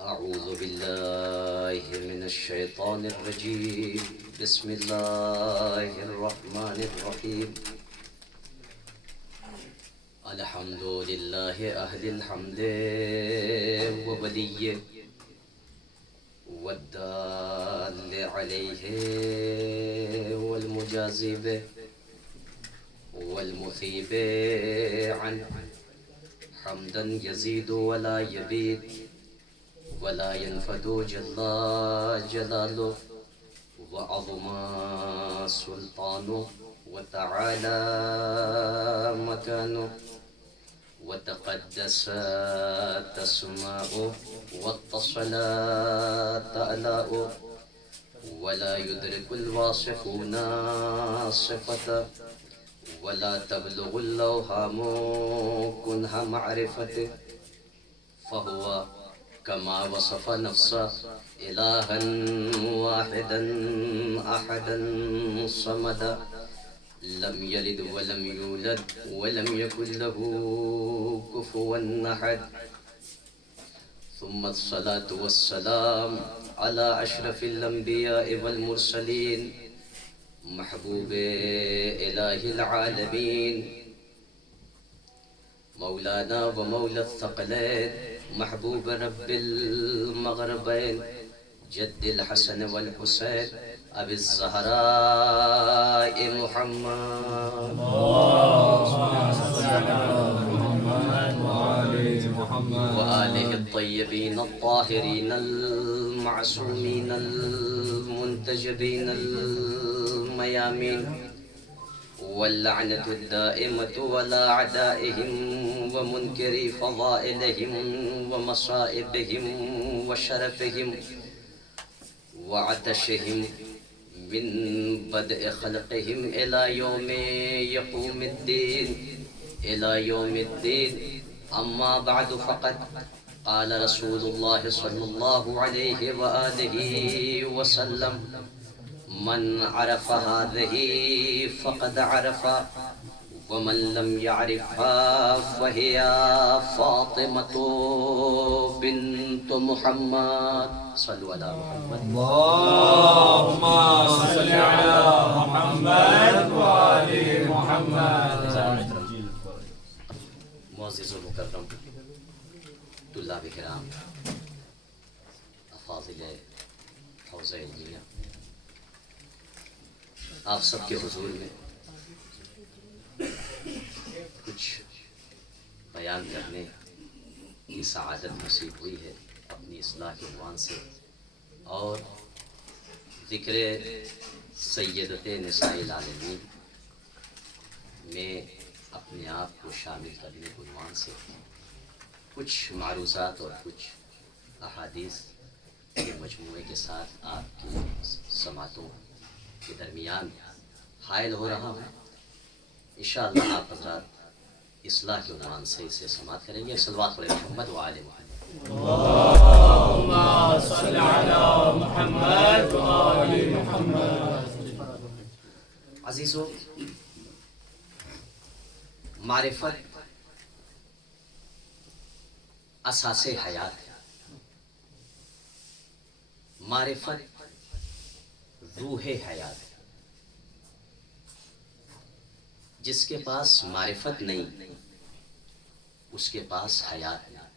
أعوذ بالله من الشيطان الرجيم بسم الله الرحمن الرحيم الحمد لله أهل الحمد ووليه والدال عليه والمجازي به والمثيب عنه حمدا يزيد ولا يبيد ولا ينفد جل جلاله وعظم سلطانه وتعالى مكانه وتقدس تسماؤه واتصل تألاؤه ولا يدرك الواصفون صفته ولا تبلغ الأوهام كنها معرفته فهو كما وصف نفسه إلها واحدا أحدا صمدا لم يلد ولم يولد ولم يكن له كفوا أحد ثم الصلاة والسلام على أشرف الأنبياء والمرسلين محبوب إله العالمين مولانا ومولى الثقلين محبوب رب المغربين جد الحسن والحسين أبي الزهراء محمد وآله الطيبين الطاهرين المعصومين المنتجبين الميامين واللعنة الدائمة على أعدائهم ومنكري فضائلهم ومصائبهم وشرفهم وعتشهم من بدء خلقهم إلى يوم يقوم الدين إلى يوم الدين أما بعد فقد قال رسول الله صلى الله عليه وآله وسلم من عرف هذه فقد عرف ومن لم يعرفها فهي فاطمة بنت محمد صلوا على محمد اللهم صل على محمد وآل محمد. معزز و مکرم طلاب کرام افاضل حوزہ علمیہ، آپ سب کے حضور میں کچھ بیان کرنے کی سعادت نصیب ہوئی ہے اپنی اصلاح کے عنوان سے، اور ذکر سیدت نساء العالمین میں اپنے آپ کو شامل کرنے کے عنوان سے کچھ معروضات اور کچھ احادیث کے مجموعے کے ساتھ آپ کی سماعتوں کے درمیان حائل ہو رہا ہوں۔ انشاءاللہ آپ حضرات اصلاح کے عنوان سے اسے سماعت کریں گے۔ صلوات علی محمد و آل محمد۔ اللهم صل على محمد وآل محمد. عزیزو، معرفت اساس حیات ہے، معرفت روح حیات ہے۔ جس کے پاس معرفت نہیں اس کے پاس حیات نہیں،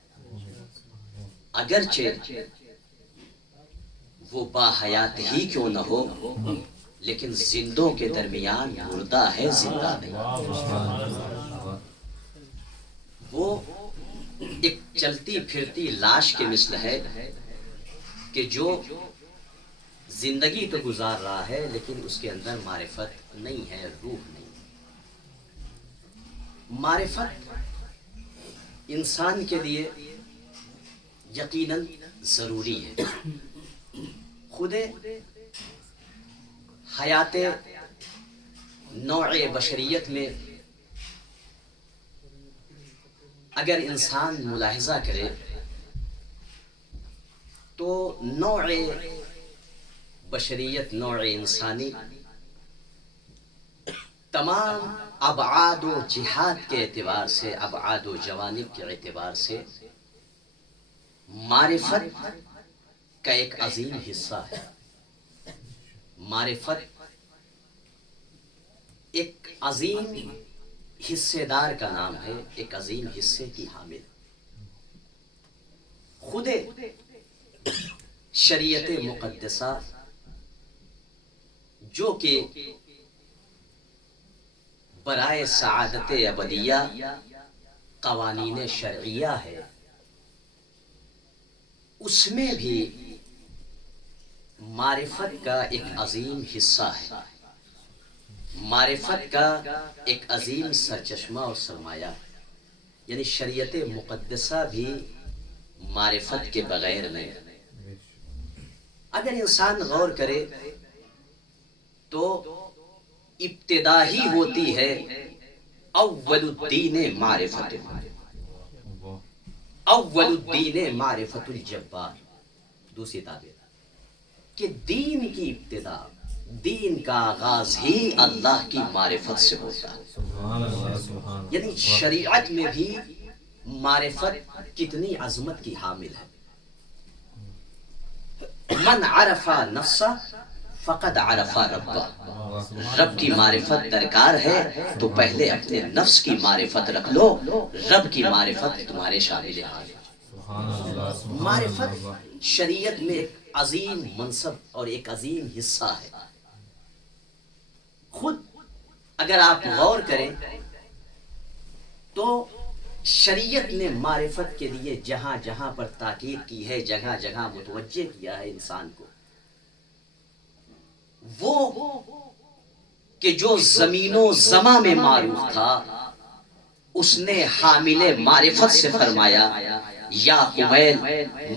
اگرچہ وہ با حیات ہی کیوں نہ ہو لیکن زندوں کے درمیان مردہ ہے، زندہ نہیں۔ وہ ایک چلتی پھرتی لاش کے مثل ہے کہ جو زندگی تو گزار رہا ہے لیکن اس کے اندر معرفت نہیں ہے، روح نہیں۔ معرفت انسان کے لیے یقیناً ضروری ہے۔ خود حیات نوع بشریت میں اگر انسان ملاحظہ کرے تو نوع بشریت، نوع انسانی تمام ابعاد و جہات کے اعتبار سے، ابعاد و جوانب کے اعتبار سے معرفت کا ایک عظیم حصہ ہے. معرفت ایک عظیم حصے دار کا نام ہے، ایک عظیم حصے کی حامل. خود شریعت مقدسہ جو کہ برائے سعادت ابدیہ قوانین شرعیہ ہے، اس میں بھی معرفت کا ایک عظیم حصہ ہے. معرفت کا ایک عظیم سرچشمہ اور سرمایہ ہے. یعنی شریعت مقدسہ بھی معرفت کے بغیر نہیں. اگر انسان غور کرے تو ابتدا ہی ہوتی ہے اول الدین معرفت، اول الدین معرفت الجبار. دوسری تعبیر کہ دین کی ابتدا، دین کا آغاز ہی اللہ کی معرفت سے ہوتا ہے. یعنی شریعت میں بھی معرفت کتنی عظمت کی حامل ہے. من عرف نفسہ فقد عرف ربہ. رب کی معرفت درکار ہے تو پہلے اپنے نفس کی معرفت رکھ لو، رب کی معرفت تمہارے شامل حال ہے. معرفت شریعت میں ایک عظیم منصب اور ایک عظیم حصہ ہے. خود اگر آپ غور کریں تو شریعت نے معرفت کے لیے جہاں جہاں پر تاکید کی ہے، جگہ جگہ متوجہ کیا ہے انسان کو. وہ کہ جو زمین و زماں میں معروف تھا، اس نے حامل معرفت سے فرمایا یا قمیل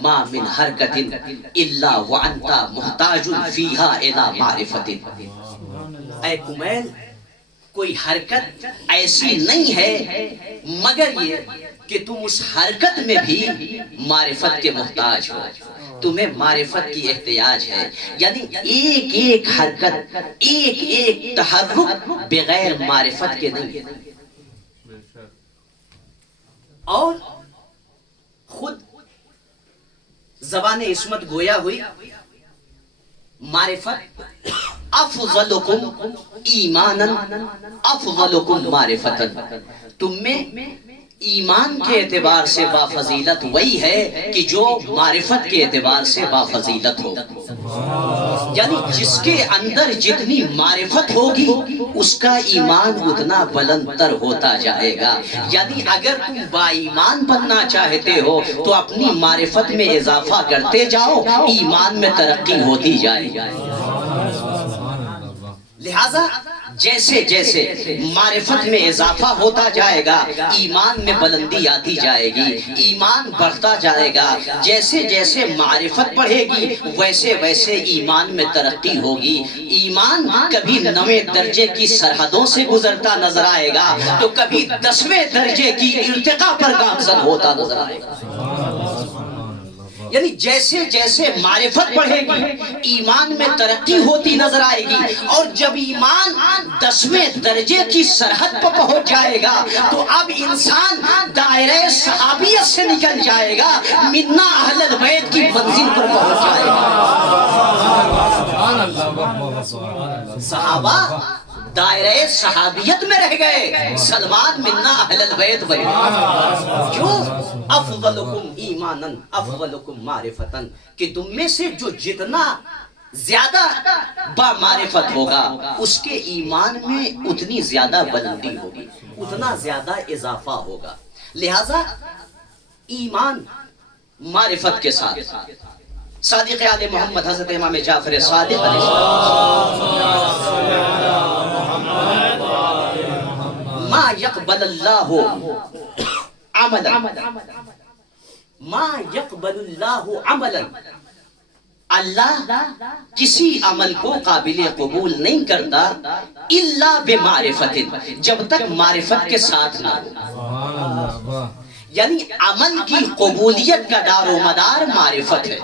ما من حرکت الا وانت محتاج فیہا الی معرفت. اے قمیل، کوئی حرکت ایسی نہیں ہے مگر یہ کہ تم اس حرکت میں بھی معرفت کے محتاج ہو، تمہیں معرفت کی احتیاج ہے. یعنی ایک ایک حرکت، ایک ایک تحرک بغیر معرفت کے نہیں. اور خود زبان عصمت گویا ہوئی معرفت افضلکم ایمانا افضلکم معرفتا. تم میں ایمان کے اعتبار سے بافضیلت وہی ہے کہ جو معرفت کے اعتبار سے بافضیلت ہو. یعنی جس کے اندر جتنی معرفت ہوگی اس کا ایمان اتنا بلند تر ہوتا جائے گا. یعنی اگر تم با ایمان بننا چاہتے ہو تو اپنی معرفت میں اضافہ کرتے جاؤ، ایمان میں ترقی ہوتی جائے گی. لہذا جیسے جیسے معرفت میں اضافہ ہوتا جائے گا، ایمان میں بلندی آتی جائے گی، ایمان بڑھتا جائے گا. جیسے جیسے معرفت بڑھے گی ویسے ویسے ایمان میں ترقی ہوگی. ایمان کبھی 9ویں درجے کی سرحدوں سے گزرتا نظر آئے گا تو کبھی 10ویں درجے کی ارتقاء پر گامزن ہوتا نظر آئے گا. یعنی جیسے جیسے معرفت بڑھے گی ایمان میں ترقی ہوتی نظر آئے گی. اور جب ایمان 10ویں درجے کی سرحد پر پہنچ جائے گا تو اب انسان دائرہ صحابیت سے نکل جائے گا، منا اہل البیت کی منزل پر پہنچ جائے گا. صحابہ دائرہ صحابیت میں رہ گئے، سلمان منا اہل البیت بن گئے. کیوں؟ افضلکم ایمانا افضلکم معرفتا، کہ تم میں سے جو جتنا زیادہ با معرفت ہوگا اس کے ایمان میں اتنی زیادہ بلندی ہوگی، اتنا زیادہ اضافہ ہوگا. لہذا ایمان معرفت کے ساتھ صادق آل محمد حضرت امام جعفر صادق علیہ السلام ما یقبل اللہ عملا، ما یقبل اللہ عملا، اللہ کسی عمل کو قابل قبول نہیں کرتا الا بمعرفت، جب تک معرفت کے ساتھ نہ ہو. یعنی عمل کی قبولیت کا دار و مدار معرفت ہے.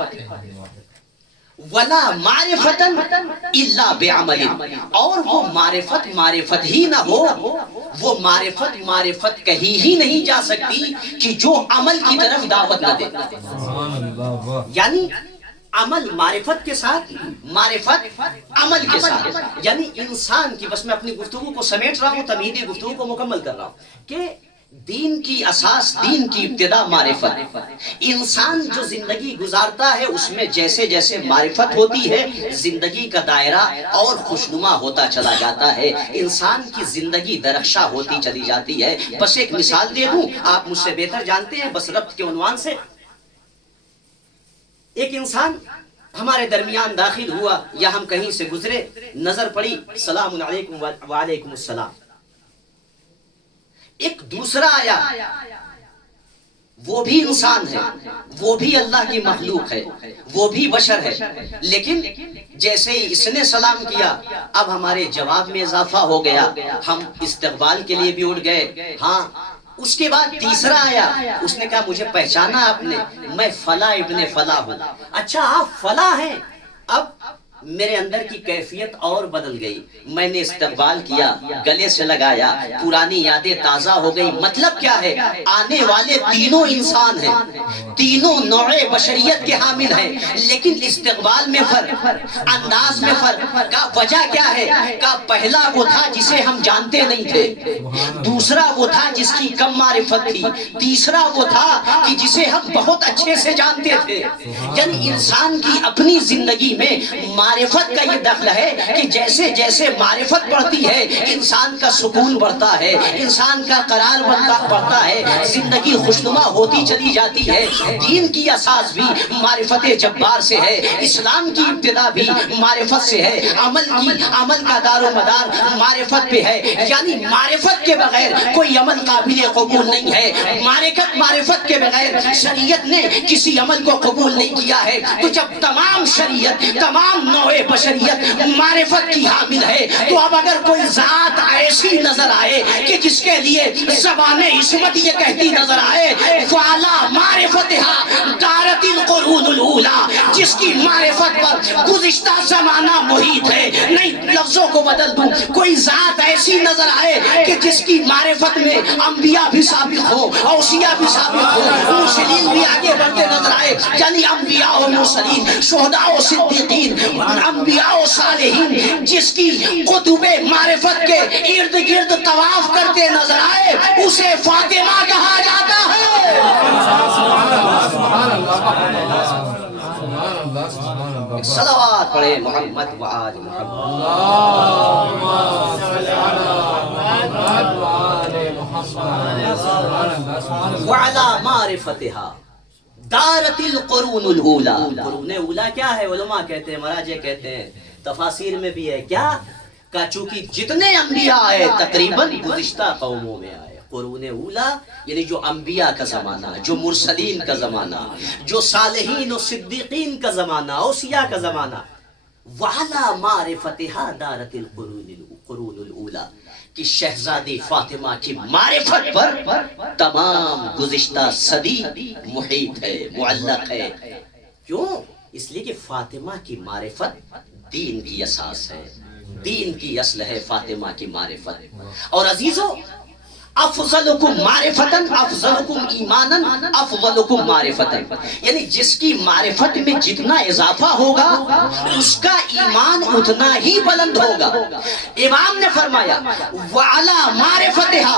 ولا معرفتا الا بعمل، اور وہ معرفت ہی نہ ہو وہ معرفت کہی ہی نہیں جا سکتی کہ جو عمل کی طرف دعوت نہ دے. یعنی عمل معرفت کے ساتھ، معرفت عمل کے ساتھ. یعنی انسان کی، بس میں اپنی گفتگو کو سمیٹ رہا ہوں، تمہیدی گفتگو کو مکمل کر رہا ہوں کہ دین کی اساس، دین کی ابتدا معرفت. انسان جو زندگی گزارتا ہے اس میں جیسے جیسے معرفت ہوتی ہے زندگی کا دائرہ اور خوشنما ہوتا چلا جاتا ہے، انسان کی زندگی درخشاں ہوتی چلی جاتی ہے. بس ایک مثال دے دوں، آپ مجھ سے بہتر جانتے ہیں، بس ربط کے عنوان سے. ایک انسان ہمارے درمیان داخل ہوا یا ہم کہیں سے گزرے، نظر پڑی، السلام علیکم وعلیکم السلام. ایک دوسرا آیا، وہ بھی انسان ہے، وہ بھی اللہ کی مخلوق ہے، وہ بھی بشر ہے، لیکن جیسے ہی اس نے سلام کیا اب ہمارے جواب میں اضافہ ہو گیا، ہم استقبال کے لیے بھی اٹھ گئے. ہاں، اس کے بعد تیسرا آیا، اس نے کہا مجھے پہچانا آپ نے، میں فلاں ابن فلاں ہوں. اچھا آپ فلاں ہیں. اب میرے اندر کی کیفیت اور بدل گئی، میں نے استقبال کیا، گلے سے لگایا، پرانی یادیں تازہ ہو گئی. مطلب کیا ہے؟ آنے والے تینوں انسان ہیں، تینوں نوع بشریت کے حامل ہیں، لیکن استقبال میں فرق، انداز میں فرق. کا وجہ کیا ہے؟ کا پہلا وہ تھا جسے ہم جانتے نہیں تھے، دوسرا وہ تھا جس کی کم معرفت تھی، تیسرا وہ تھا کہ جسے ہم بہت اچھے سے جانتے تھے. یعنی انسان کی اپنی زندگی میں معرفت کا یہ دخل ہے کہ جیسے جیسے معرفت بڑھتی ہے انسان کا سکون بڑھتا ہے، انسان کا قرار بڑھتا ہے، زندگی خوشنما ہوتی چلی جاتی ہے. دین کی اساس بھی معرفت جبار سے ہے، اسلام کی ابتدا بھی معرفت سے ہے، عمل کا دار و مدار معرفت پہ ہے. یعنی معرفت کے بغیر کوئی عمل قابل قبول نہیں ہے، معرفت کے بغیر شریعت نے کسی عمل کو قبول نہیں کیا ہے. تو جب تمام شریعت، تمام نوع بشریت معرفت کی حامل ہے، تو اب اگر کوئی ذات ایسی نظر آئے کہ جس کے لیے زبان عصمت یہ کہتی نظر آئے فعلا معرفتها دارت القرون الاولی، جس کی معرفت پر گزشتہ زمانہ محیط ہے، نہیں لفظوں کو بدل دوں، کوئی ذات ایسی نظر آئے کہ جس کی معرفت میں انبیاء بھی سابق ہو، اوصیاء بھی سابق ہو، مرسلین بھی آگے بڑھتے نظر آئے. یعنی انبیاء و مرسلین، شہداء و صدیقین، انبیاء و صالحین جس کی قطب معرفت کے ارد گرد طواف کرتے نظر آئے اسے فاطمہ کہا جاتا ہے. صلوات پڑھے محمد و آل محمد. وعلی معرفتها دارت القرون الاولی. قرون اولا کیا ہے؟ علماء کہتے ہیں، مراجع کہتے ہیں، تفاسیر میں بھی ہے کیا؟ کہ چونکہ جتنے انبیاء آئے تقریباً گزشتہ قوموں میں آئے. قرون اولا یعنی جو انبیاء کا زمانہ، جو مرسلین کا زمانہ، جو صالحین و صدیقین کا زمانہ، اوصیاء کا زمانہ. وعلی معرفتها دارت القرون الاولی، کہ شہزادی فاطمہ کی معرفت پر تمام گزشتہ صدی محیط ہے، معلق ہے. کیوں؟ اس لیے کہ فاطمہ کی معرفت دین کی اساس ہے، دین کی اصل ہے فاطمہ کی معرفت. اور عزیزو، افضلکم معرفتن افضلکم ایمانن افضلکم معرفتن، یعنی جس کی معرفت میں جتنا اضافہ ہوگا اس کا ایمان اتنا ہی بلند ہوگا. امام نے فرمایا وعلی معرفتها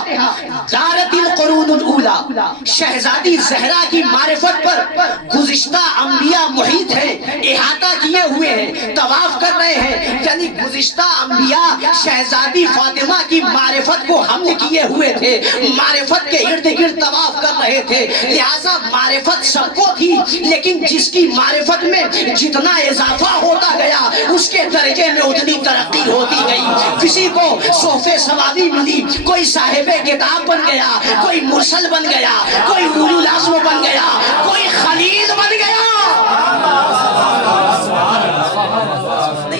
دارت القرون الاولی، شہزادی زہرا کی معرفت پر گزشتہ انبیاء محیط ہیں، احاطہ کیے ہوئے ہیں، طواف کر رہے ہیں. یعنی گزشتہ انبیاء شہزادی فاطمہ کی معرفت کو حمل کیے ہوئے تھے، معرفت کے ارد گرد طواف کر رہے تھے. لہذا معرفت سب کو تھی، لیکن جس کی معرفت میں جتنا اضافہ ہوتا گیا اس کے درجے میں اتنی ترقی ہوتی گئی. کسی کو صحبہ ثوابی ملی، کوئی صاحب کتاب بن گیا، کوئی مرسل بن گیا، کوئی اولو العزم بن گیا، کوئی خلیل بن گیا.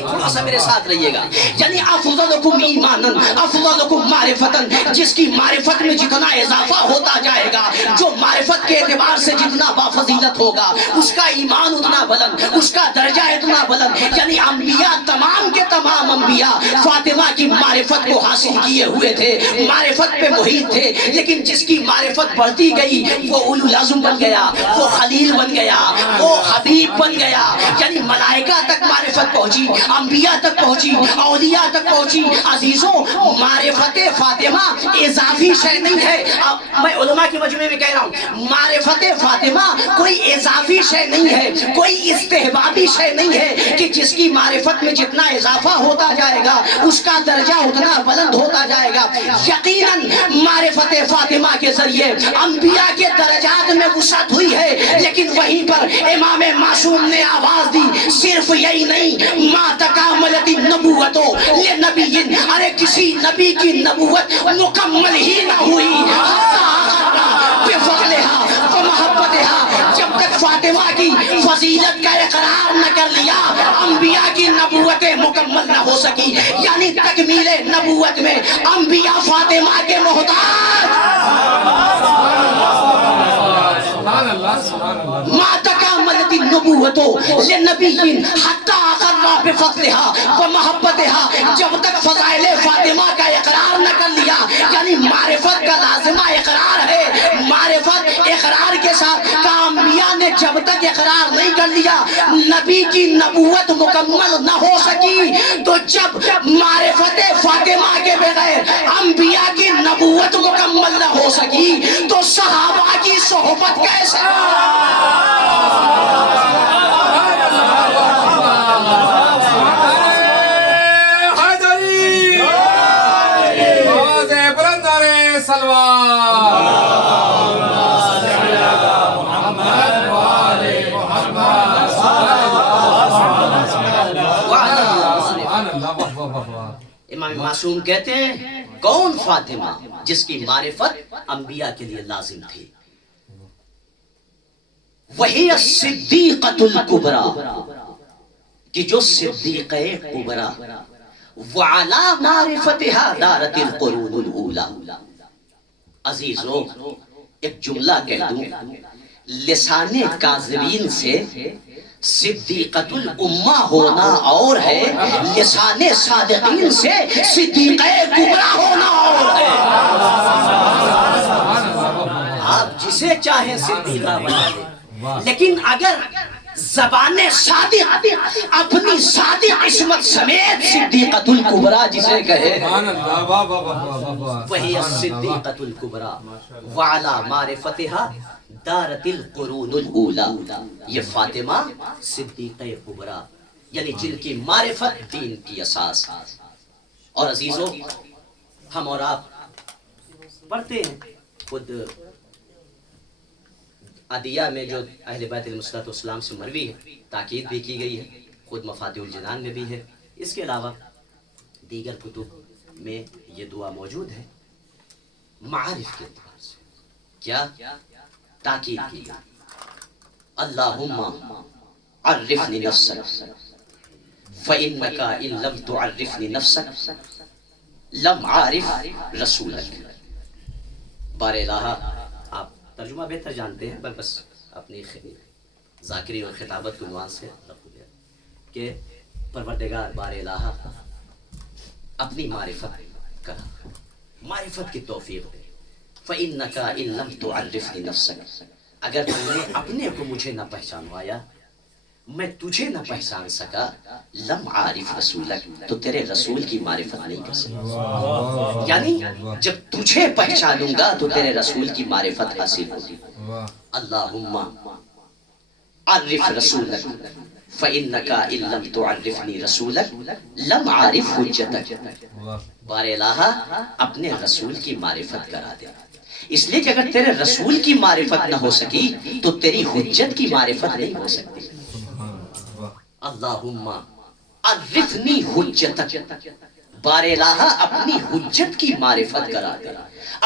تھوڑا سا میرے ساتھ رہیے گا. یعنی افضلکم ایمانن افضلکم معرفتن، جس کی معرفت میں جتنا اضافہ ہوتا جائے گا، جو معرفت کے اعتبار سے جتنا بافضل فضیلت ہوگا، اس کا ایمان اتنا بلند، اس کا درجہ اتنا بلند. یعنی انبیاء تمام کے تمام انبیاء فاطمہ کی معرفت کو حاصل کیے ہوئے تھے، معرفت پہ محیط تھے. لیکن جس کی معرفت بڑھتی گئی وہ اولو العزم بن گیا، وہ خلیل بن گیا، وہ حبیب بن گیا. یعنی ملائکہ تک معرفت پہنچی، انبیاء تک پہنچی، اولیاء تک پہنچی. عزیزوں معرفت فاطمہ اضافی شے نہیں ہے. میں علماء کے مجمع میں کہہ رہا ہوں معرفت فاطمہ کوئی اضافی شے نہیں ہے، کوئی استحبابی شے نہیں ہے کہ جس کی معرفت میں جتنا اضافہ ہوتا جائے گا اس کا درجہ اتنا بلند ہوتا جائے گا. یقیناً معرفت فاطمہ کے ذریعے انبیاء کے درجات میں وسعت ہوئی ہے. لیکن وہیں پر امام معصوم نے آواز دی صرف یہی نہیں، ما تکاملت النبوت لنبی، ارے کسی نبی کی نبوت مکمل ہی نہ ہوئی بفضلها ومحبتها، جب تک فاطمہ کی فضیلت کا اقرار نہ کر لیا انبیاء کی نبوتیں مکمل نہ ہو سکی. یعنی تکمیل نبوت میں انبیاء فاطمہ کے محتاج. ما تکاملت النبوت لنبی حتی اقر بفضلها ومحبتها، جب تک فضائل فاطمہ کا اقرار نہ کر لیا. یعنی معرفت کا لازمہ اقرار ہے. معرفت اقرار کے ساتھ انبیاء نے جب تک اقرار نہیں کر لیا نبی کی نبوت مکمل نہ ہو سکی. تو جب معرفت فاطمہ کے بغیر انبیاء کی نبوت مکمل نہ ہو سکی تو صحابہ کی صحبت کیسے؟ امام معصوم کہتے ہیں کون فاطمہ؟ جس کی معرفت انبیاء کے لیے لازم تھی. وہی الصدیقۃ الکبریٰ، کہ جو صدیقہ کبریٰ، وعلی معرفتها دارت القرون الاولی. عزیزو ایک جملہ کہہ دوں، لسان کاذبین سے صدیقۃ الامہ ہونا اور ہے، لسان صادقین سے صدیقہ کبریٰ ہونا اور ہے. آپ جسے چاہیں صدیقہ بنا لیں، لیکن اگر زبان صادق اپنی صادق عصمت سمیت صدیقۃ الکبریٰ جسے کہے، وہی الصدیقۃ الکبریٰ وعلی معرفتها دارت القرون الاولی. یہ فاطمہ صدیقہ کبریٰ یعنی جن کی معرفت دین کی اساس. اور عزیزو ہم اور آپ پڑھتے ہیں، خود عدیہ میں جو اہل بیت علیہ السلام سے مروی ہے تاکید بھی کی گئی ہے، خود مفاتیح الجنان میں بھی ہے. اس کے علاوہ دیگر کتب میں یہ دعا موجود ہے. معارف کے اعتبار سے کیا تاکید کی گئی، اللہم عرفنی نفسک فإنک ان لم تعرفنی نفسک لم عارف رسولک. بار الہ آپ ترجمہ بہتر جانتے ہیں، میں بس اپنی ذاکری اور خطابت کو عنوان سے رکھوں گا کہ پروردگار بار الہ اپنی معرفت کرا، معرفت کی توفیق دے. فإنک ان لم تعرفنی نفسک، اگر تم نے اپنے کو مجھے نہ پہچانوایا، میں تجھے نہ پہچان سکا، لم عارف رسولک، تو تیرے رسول کی معرفت نہیں کر سکتا. یعنی جب تجھے پہچانوں گا تو تیرے رسول کی معرفت حاصل ہوگی. اللہم عرف رسولک فإنک ان لم تعرفنی رسولک لم عارف حجتک. بار الہ اپنے رسول کی معرفت کرا دے، اس لیے کہ اگر تیرے رسول کی معرفت نہ ہو سکی تو تیری حجت کی معرفت نہیں ہو سکتی. اللہم عرفنی حجتک، بار الہ اپنی حجت کی معرفت کرا دے،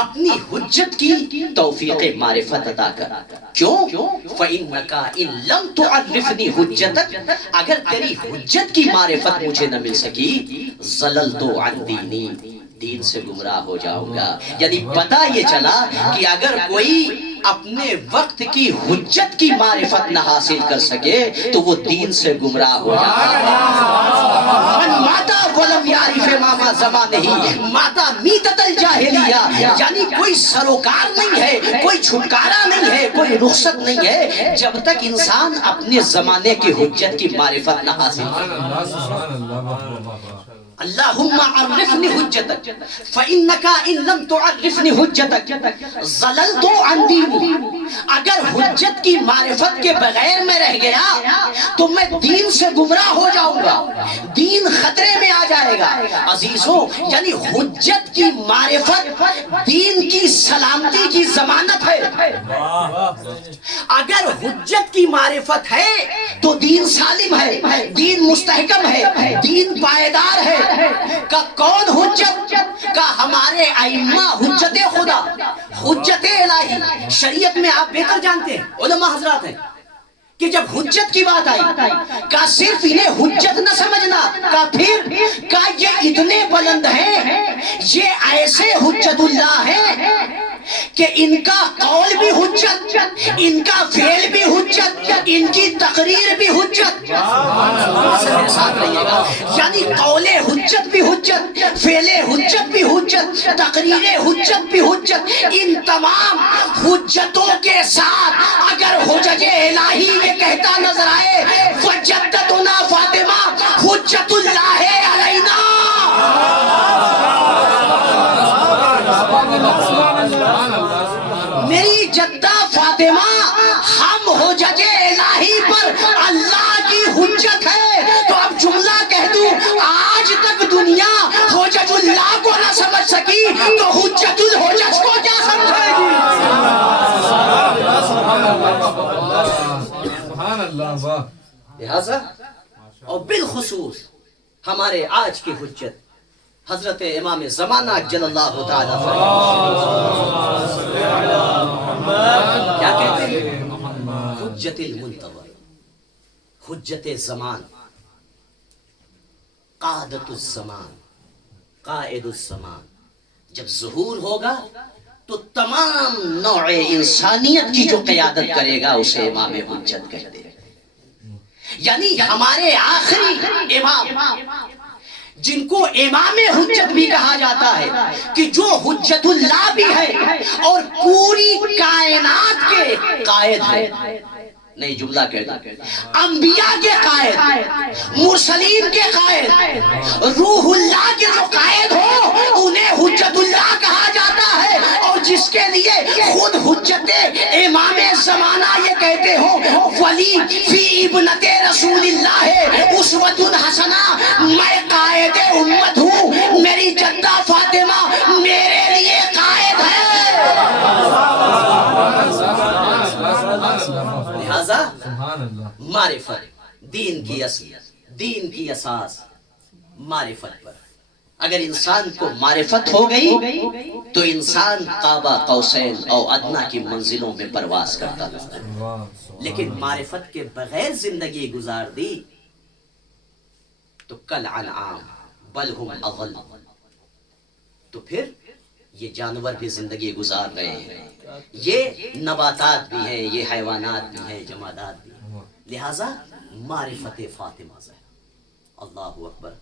اپنی حجت کی توفیق معرفت عطا کر. کیوں؟ فإنک ان لم تعرفنی حجتک، اگر تیری حجت کی معرفت مجھے نہ مل سکی، ضللت عن دینی، دین سے گمراہ ہو جاؤں گا. یعنی پتہ یہ چلا کہ اگر کوئی اپنے وقت کی حجت کی معرفت نہ حاصل کر سکے تو وہ دین سے گمراہ ہو جاتا ہے. من ماتا ولم یعرف امام زمانہ ماتا میتۃ الجاہلیہ. یعنی کوئی سروکار نہیں ہے، کوئی چھٹکارا نہیں ہے، کوئی رخصت نہیں ہے جب تک انسان اپنے زمانے کی حجت کی معرفت نہ حاصل کرے. اللہم عرفنی حجتک فإنکا ان لم تعرفنی حجتک ضللت عن دینی. اگر حجت کی معرفت کے بغیر میں رہ گیا تو میں دین سے گمراہ ہو جاؤں گا، دین خطرے میں آ جائے گا. عزیزوں یعنی حجت کی معرفت دین کی سلامتی کی ضمانت ہے. اگر حجت کی معرفت ہے تو دین سالم ہے، دین مستحکم ہے، دین پائیدار ہے. کا کون حجت؟ کا ہمارے ائمہ حجت خدا، حجت الہی. شریعت میں آپ بہتر جانتے ہیں، علماء حضرات ہیں کہ جب حجت کی بات آئی کا صرف انہیں حجت نہ سمجھنا، کا پھر کا یہ اتنے بلند ہیں، یہ ایسے حجت اللہ ہیں کہ ان کا قول بھی حجت، ان کا فعل بھی حجت، ان کی تقریر بھی حجت. ساتھ رہیے گا. یعنی قول حجت بھی حجت، فعل حجت بھی حجت، تقریر حجت بھی حجت. ان تمام حجتوں کے ساتھ اگر حجج الہی یہ کہتا نظر آئے فجدتنا فاطمہ حجت اللہ علینا. میری جدہ فاطمہ ہم حجج الہی پر اللہ کی حجت ہے. تو اب جملہ کہہ دوں، آج تک دنیا حجج اللہ کو نہ سمجھ سکی تو حجت الحجج کو کیا سمجھے گی؟ لہذا اور بالخصوص ہمارے آج کی حجت حضرت امام زمانہ جل اللہ تعالیٰ کیا کہتے ہیں؟ حجت المنتظر، حجت زمان، قادت الزمان، قائد الزمان. جب ظہور ہوگا تو تمام نوع انسانیت کی جو قیادت کرے گا اسے امام حجت کہتے ہیں. یعنی ہمارے آخری امام جن کو امام حجت بھی کہا جاتا ہے کہ جو حجت اللہ بھی ہے اور پوری کائنات کے قائد ہے. نہیں جملہ کہتا، انبیاء کے قائد، مرسلین کے قائد، روح اللہ کے جو قائد ہو انہیں حجت اللہ کہا جاتا ہے. اور جس کے لیے خود حجت امام زمانہ یہ کہتے ہو ولی فی ابنت رسول اللہ ہے اسوۃ حسنہ، میں قائد امت ہوں، میری جدہ فاطمہ میرے لیے قائد ہے. لہذا معرفت دین کی اصلیت، دین کی اساس معرفت پر. اگر انسان کو معرفت ہو گئی تو انسان قاب قوسین او ادنیٰ کی منزلوں میں پرواز کرتا ہے. لیکن معرفت کے بغیر زندگی گزار دی تو کل انعام بل ہم اضل. تو پھر یہ جانور بھی زندگی گزار رہے ہیں، یہ نباتات بھی ہیں، یہ حیوانات بھی ہیں، جمادات بھی ہیں. لہذا معرفت فاطمہ زہرا. اللہ اکبر.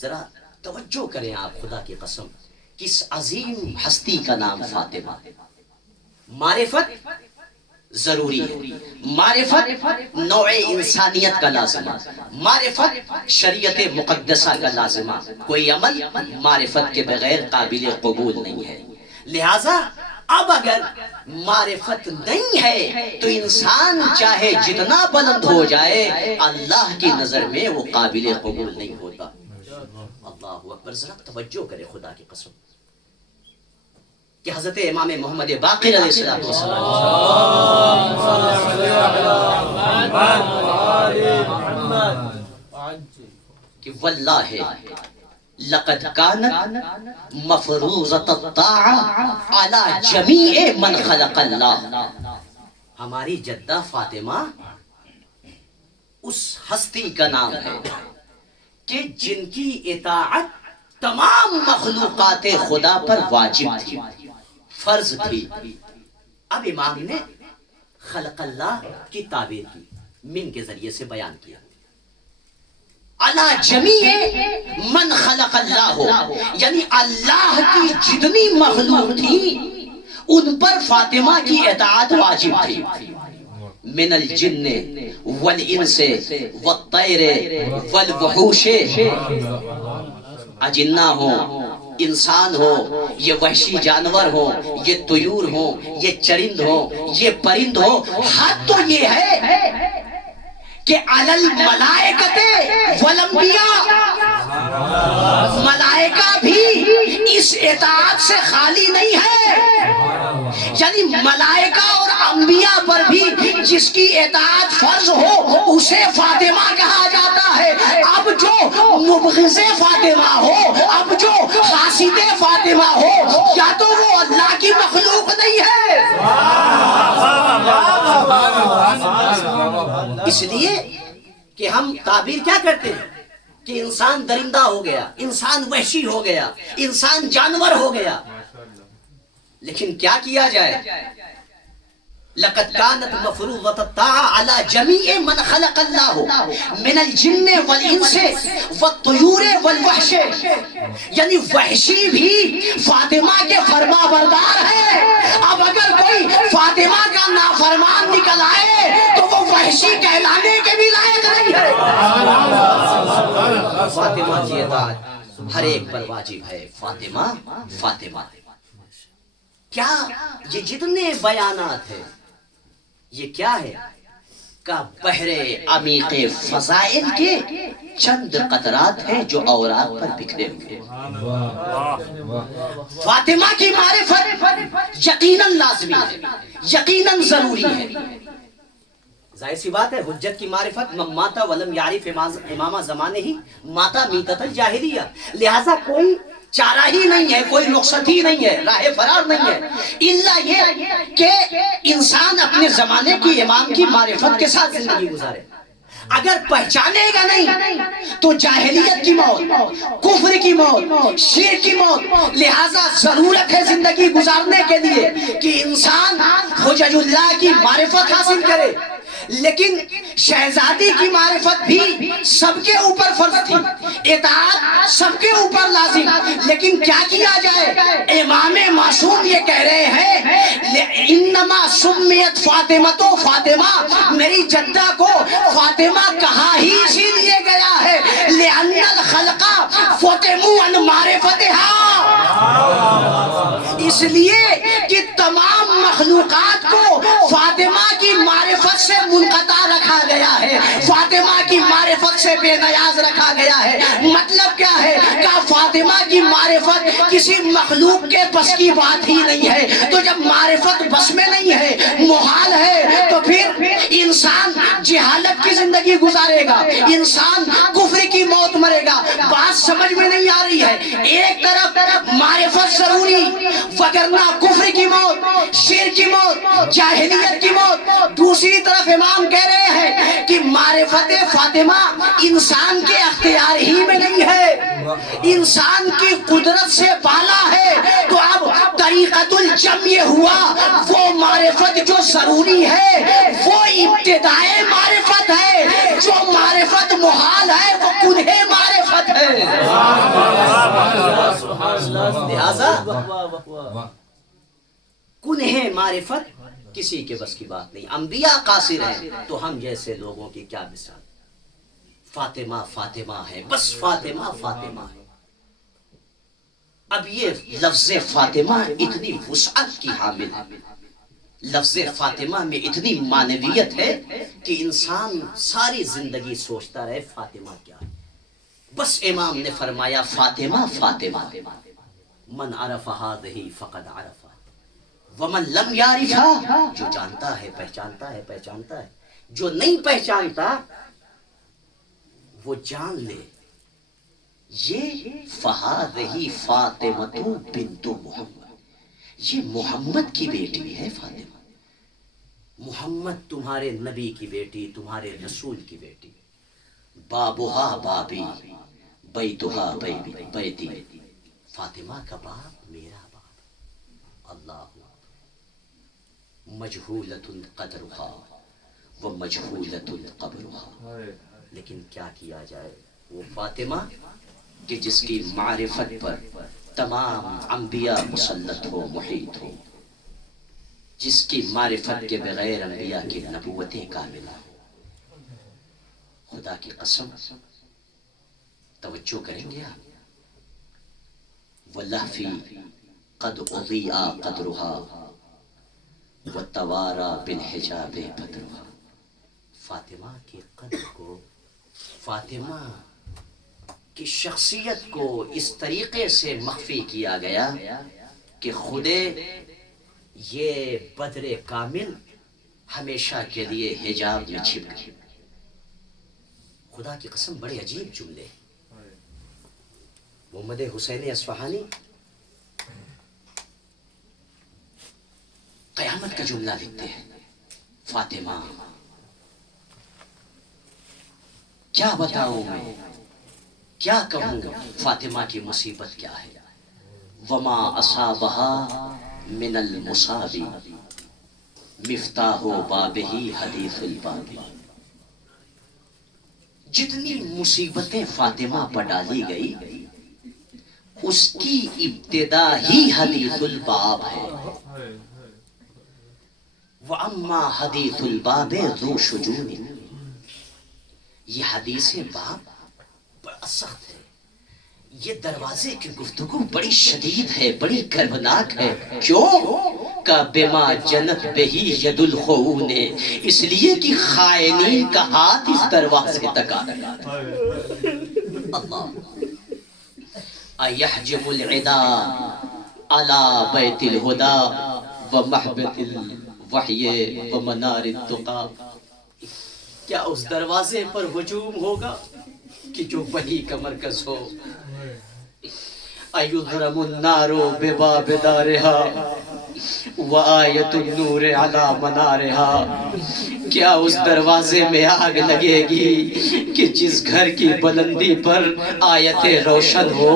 ذرا توجہ کریں آپ، خدا کی قسم، کس عظیم ہستی کا نام فاطمہ. معرفت ضروری ہے، معرفت نوع انسانیت کا لازمہ، معرفت شریعت مقدسہ کا لازمہ. کوئی عمل معرفت کے بغیر قابل قبول نہیں ہے. لہذا اب اگر معرفت نہیں ہے تو انسان چاہے جتنا بلند ہو جائے اللہ کی نظر میں وہ قابل قبول نہیں ہوتا. اللہ اکبر. ذرا توجہ کرے خدا کی قسم کہ حضرت امام محمد باقر علیہ السلام کہ واللہ لقد كانت مفروضة الطاعة على جميع من خلق اللہ. ہماری جدہ فاطمہ اس ہستی کا نام ہے کہ جن کی اطاعت تمام مخلوقات خدا پر واجب تھی، فرض تھی۔ اب امام نے خلق اللہ کی تعبیر کی، من کے ذریعے سے بیان کیا۔ علی جمیع من خلق اللہ، یعنی اللہ کی جتنی مخلوق تھی ان پر فاطمہ کی اطاعت واجب تھی۔ من الجن والانس والطیر والوحوش، اجنہ ہو، انسان ہو، یہ وحشی جانور ہو، یہ طیور ہو، یہ چرند ہو، یہ پرند ہو، حد تو یہ ہے کہ علی الملائکۃ والانبیاء، ملائکہ بھی اس اطاعت سے خالی نہیں ہے، یعنی ملائکہ اور انبیاء پر بھی جس کی اطاعت فرض ہو اسے فاطمہ کہا جاتا ہے۔ اب جو مبغض فاطمہ ہو، اب جو حاسد فاطمہ ہو، یا تو وہ اللہ کی مخلوق نہیں ہے۔ اس لیے کہ ہم تعبیر کیا کرتے ہیں کہ انسان درندہ ہو گیا، انسان وحشی ہو گیا، انسان جانور ہو گیا، لیکن کیا کیا جائے؟ لقد كانت مفروضة الطاعة على جميع من خلق الله من الجن والانس والطيور والوحش، یعنی وحشی بھی فاطمہ کے فرما بردار ہے۔ اب اگر کوئی فاطمہ کا نافرمان نکل آئے تو وہ وحشی کہلانے کے بھی لائق نہیں ہے۔ فاطمہ کی اطاعت ہر ایک پر واجب ہے۔ فاطمہ فاطمہ، کیا یہ جتنے بیانات ہیں یہ کیا ہے؟ کا بحر عمیق فضائل کے چند قطرات ہیں جو اوراق پر بکھرے ہوئے۔ فاطمہ کی معرفت یقیناً لازمی ہے، یقیناً ضروری ہے۔ ظاہر سی بات ہے، حجت کی معرفت من ماتا ولم یعرف امام زمانے ہی ماتا میتۃ الجاہلیہ، لہذا کوئی چارہ ہی نہیں ہے، کوئی رخصت ہی نہیں ہے، راہ فرار نہیں ہے، الا یہ کہ انسان اپنے زمانے کی امام کی معرفت کے ساتھ زندگی گزارے۔ اگر پہچانے گا نہیں تو جاہلیت کی موت، کفر کی موت، شرک کی موت۔ لہذا ضرورت ہے زندگی گزارنے کے لیے کہ انسان حجج اللہ کی معرفت حاصل کرے۔ لیکن شہزادی کی معرفت بھی سب کے اوپر فرض تھی، اطاعت سب کے اوپر لازم، لیکن کیا کیا جائے؟ امام معصوم یہ کہہ رہے ہیں انما سمیت فاطمہ، فاطمہ میری جدہ کو فاطمہ کہا ہی اسی لیے گیا ہے لأن الخلق فطموا عن معرفتها، اس لیے کہ تمام مخلوقات کو فاطمہ کی معرفت سے منقطع رکھا گیا ہے، فاطمہ کی معرفت سے بے نیاز رکھا گیا ہے۔ مطلب کیا ہے کہ فاطمہ کی معرفت کسی مخلوق کے بس کی بات ہی نہیں ہے، تو جب معرفت بس میں نہیں ہے، محال ہے، تو پھر انسان جہالت کی زندگی گزارے گا، انسان کفر کی موت مرے گا۔ بات سمجھ میں نہیں آ رہی ہے؟ ایک طرف معرفت ضروری، وگرنہ کفر کی موت، شرک کی موت، جاہلیت کی موت۔ دوسری طرف امام کہہ رہے ہیں کہ معرفت فاطمہ انسان کے اختیار ہی میں نہیں ہے، انسان کی قدرت سے بالا ہے۔ تو اب طریقۃ الجمع یہ ہوا، وہ معرفت جو ضروری ہے وہ ابتدائی معرفت ہے، جو معرفت محال ہے وہ کنہ معرفت ہے۔ لہذا کنہ معرفت کسی کے بس کی بات نہیں۔ انبیاء قاصر ہیں تو ہم جیسے لوگوں کی کیا مثال؟ فاطمہ فاطمہ ہے، بس فاطمہ فاطمہ ہے۔ اب یہ لفظ فاطمہ اتنی وسعت کی حامل ہے، لفظ فاطمہ میں اتنی معنویت ہے کہ انسان ساری زندگی سوچتا رہے فاطمہ کیا ہے۔ بس امام نے فرمایا فاطمہ فاطمہ، من عرف هذه فقد عرف ومن لم یعرفها، جو جانتا ہے پہچانتا ہے، پہچانتا ہے، جو نہیں پہچانتا وہ جان لے۔ یہ فہذہ فاطمۃ بنت محمد، یہ محمد کی بیٹی ہے فاطمہ۔ محمد تمہارے نبی کی بیٹی، تمہارے رسول کی بیٹی۔ بابھا بابی، بیتھا بیتی، فاطمہ کا باپ میرا باپ، اللہ مجہولۃ قدرها و مجہولۃ قبرها۔ لیکن کیا کیا جائے، وہ فاطمہ کہ جس کی معرفت پر تمام انبیاء مسلط ہو، محیط ہو، جس کی معرفت کے بغیر انبیاء کی نبوتیں کاملہ ہو۔ خدا کی قسم، توجہ کریں گے آپ، واللہفی قد اضیء قدرها وتوارا بالحجاب بدرها۔ فاطمہ کے قدر کو، فاطمہ کی شخصیت کو اس طریقے سے مخفی کیا گیا کہ خود یہ بدر کامل ہمیشہ کے لیے حجاب میں چھپ گئی۔ خدا کی قسم بڑے عجیب جملے۔ محمد حسین اصفہانی قیامت کا جملہ لکھتے ہیں، فاطمہ کیا بتاؤں میں، کیا کہوں فاطمہ کی مصیبت کیا ہے، وما اصابها من المصاب مفتاح بابہ حدیث الباب۔ جتنی مصیبتیں فاطمہ پر ڈالی گئی اس کی ابتدا ہی حدیث الباب ہے، وَأَمَّا حَدِيثُ الْبَابِ ذُو شُجُونٍ۔ یہ حدیث باب بڑا سخت ہے، یہ دروازے کی گفتگو بڑی شدید ہے، بڑی کربناک ہے۔ کیوں؟ کہ بما جنت بہی ید الخون، اس لیے کہ خائنین کا ہاتھ اس دروازے تک آ گیا۔ اللہ ایحجب العدا علی بیت الہدی ومحبت الوحی ومنار التقی۔ کیا اس دروازے پر ہجوم ہوگا کہ جو وحی کا مرکز ہو؟ ایضرم النار بباب دارها وآیت النور علی منارها۔ کیا اس دروازے میں آگ لگے گی کہ جس گھر کی بلندی پر آیت روشن ہو؟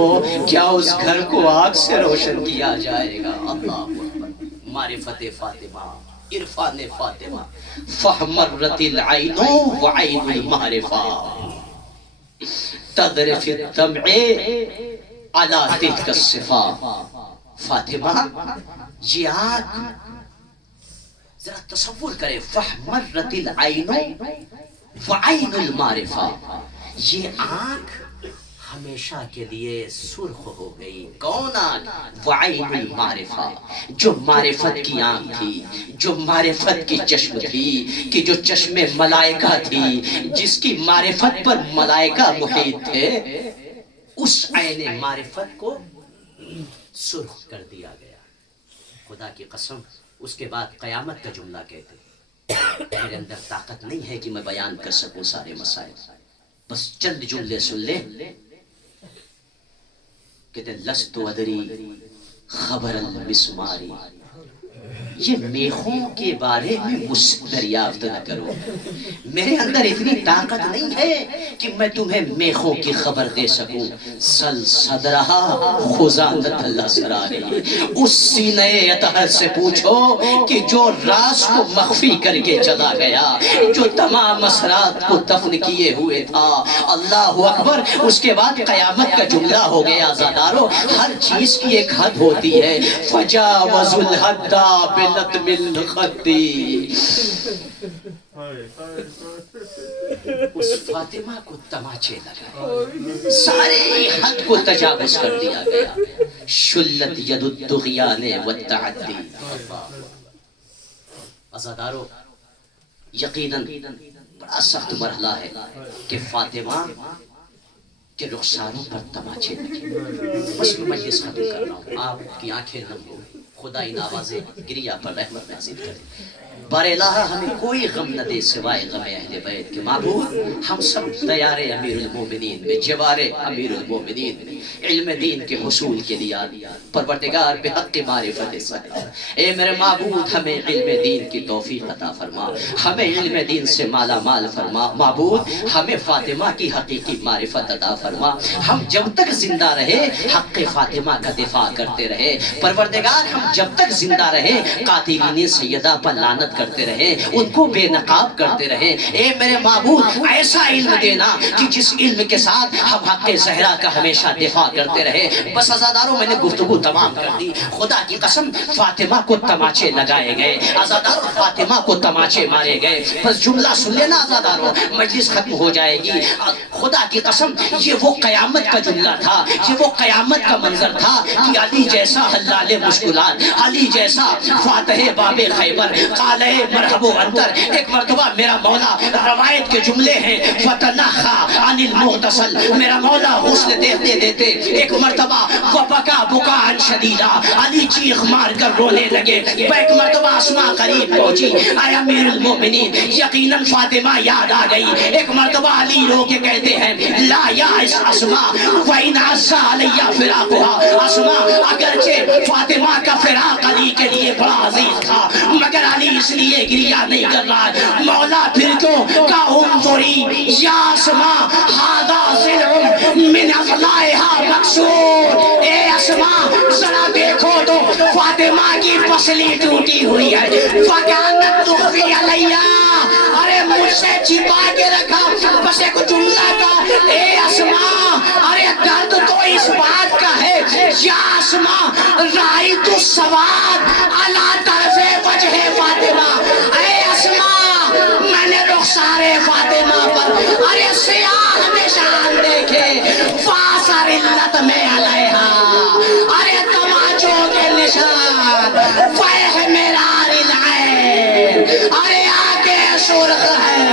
کیا اس گھر کو آگ سے روشن کیا جائے گا؟ اللہ اکبر۔ معرفت فاطمہ، عرفان فاطمہ، فحمرت العین وعین المعرفہ تذرف الدمع علی تلک الصفا۔ فاطمہ یہ آنکھ ذرا تصور کرے، فحمرت العین وعین المعرفہ، یہ آنکھ ہمیشہ کے لیے سرخ ہو گئی۔ کون آنکھ؟ وعین المعرفہ، جو معرفت کی آنکھ تھی، جو معرفت کی چشم تھی، کہ جو چشم ملائکہ تھی، جس کی معرفت پر ملائکہ محیط تھے، اس عین معرفت کو سرخ کر دیا گیا۔ خدا کی قسم، اس کے بعد قیامت کا جملہ کہتے ہیں۔ میرے اندر طاقت نہیں ہے کہ میں بیان کر سکوں سارے مسائل، بس چند جملے سن لیں۔ کہتے لست ادری خبر المسماری، یہ میخوں کے بارے میں مجھ سے دریافت نہ کرو، میرے اندر اتنی طاقت نہیں ہے کہ میں تمہیں میخوں کی خبر دے سکوں۔ سل صدرہا خزانت اللہ سراری، اس سینہ اطہر سے پوچھو کہ جو راز کو مخفی کر کے چلا گیا، جو تمام اسرار کو دفن کیے ہوئے تھا۔ اللہ اکبر۔ اس کے بعد قیامت کا جملہ ہو گیا۔ زادارو، ہر چیز کی ایک حد ہوتی ہے۔ فجاوز الحد بلطم الخد۔ اس فاطمہ کو تماچے لگا، سارے حد کو تجاوز کر دیا گیا۔ شلت ید الطغیان والتعدی۔ عزادارو، یقیناً بڑا سخت مرحلہ ہے کہ فاطمہ کے رخساروں پر تماچے لگے۔ بس میں مجلس ختم کر رہا ہوں، آپ کی آنکھیں نم ہو، خدا ان آوازیں گریہ پر رحمت نازل کرے۔ بار الہ ہمیں کوئی غم نہ دے سوائے غم اہل بیت کے معبود ہم سب دیار امیر المومنین میں جوار امیر المومنین میں علم دین کے حصول کے لیے پروردگار بحق معرفت سکتا اے میرے معبود ہمیں علم دین کی توفیق عطا فرما ہمیں علم دین سے مالا مال فرما معبود ہمیں فاطمہ کی حقیقی معرفت عطا فرما ہم جب تک زندہ رہے حق فاطمہ کا دفاع کرتے رہے پروردگار ہم جب تک زندہ رہے قاتلین سیدہ پر لعنت کرتے رہے ان کو بے نقاب کرتے رہے اے میرے معبود ایسا علم دینا کہ جس علم کے ساتھ ہم حق زہرا کا ہمیشہ دفاع کرتے رہے بس عزاداروں میں نے گفتگو تمام کر دی خدا کی قسم فاطمہ کو تماچے لگائے گئے عزاداروں فاطمہ کو تماچے مارے گئے بس جملہ سن لینا عزاداروں مجلس ختم ہو جائے گی خدا کی قسم یہ وہ قیامت کا جملہ تھا یہ وہ قیامت کا منظر تھا کہ علی جیسا حلال مشکلات علی جیسا فاتح باب خیبر قالہ مرحب و انتر ایک مرتبہ میرا مولا روایت کے جملے ہیں فتنخا عن المغتسل میرا مولا غسل دیتے دیتے ایک مرتبہ وبکا بکاء شدیدہ علی چیخ مار کر رونے لگے ایک مرتبہ اسماء قریب پہنچی اے امیر المومنین یقیناً فاطمہ یاد آ گئی ایک مرتبہ علی رو کے کہتے ہیں لا یا اسماء وَإِنْ عَزَّ عَلَيَّ فِرَاقُهَا اسماء اگرچہ فاطمہ کا فراق علی کے لیے بڑا عزیز تھا مگر علی اس لیے گریہ نہیں کر رہا ہے مولا پھر کیوں کا انظری یا اسماء هذا ضلع من اضلاعها مکسور اے اسماء ذرا دیکھو تو فاطمہ کی پسلی ٹوٹی ہوئی ہے فَكَانَتْ تُخْفِي عَلَيَّ ارے مجھ سے چھپا کے رکھا بس ایک جملہ کا اے اسماء ارے درد تو اس بات کا ہے یا اسماء رائت السواد علی طرف وجہ فاطمہ اے اسماء میں نے رخسار فاطمہ پر ارے سیاہ نشان دیکھے فاثر علت میں علیہا ارے تماچوں کے نشان فیح مرار العین ارے آنکھیں سرخ ہے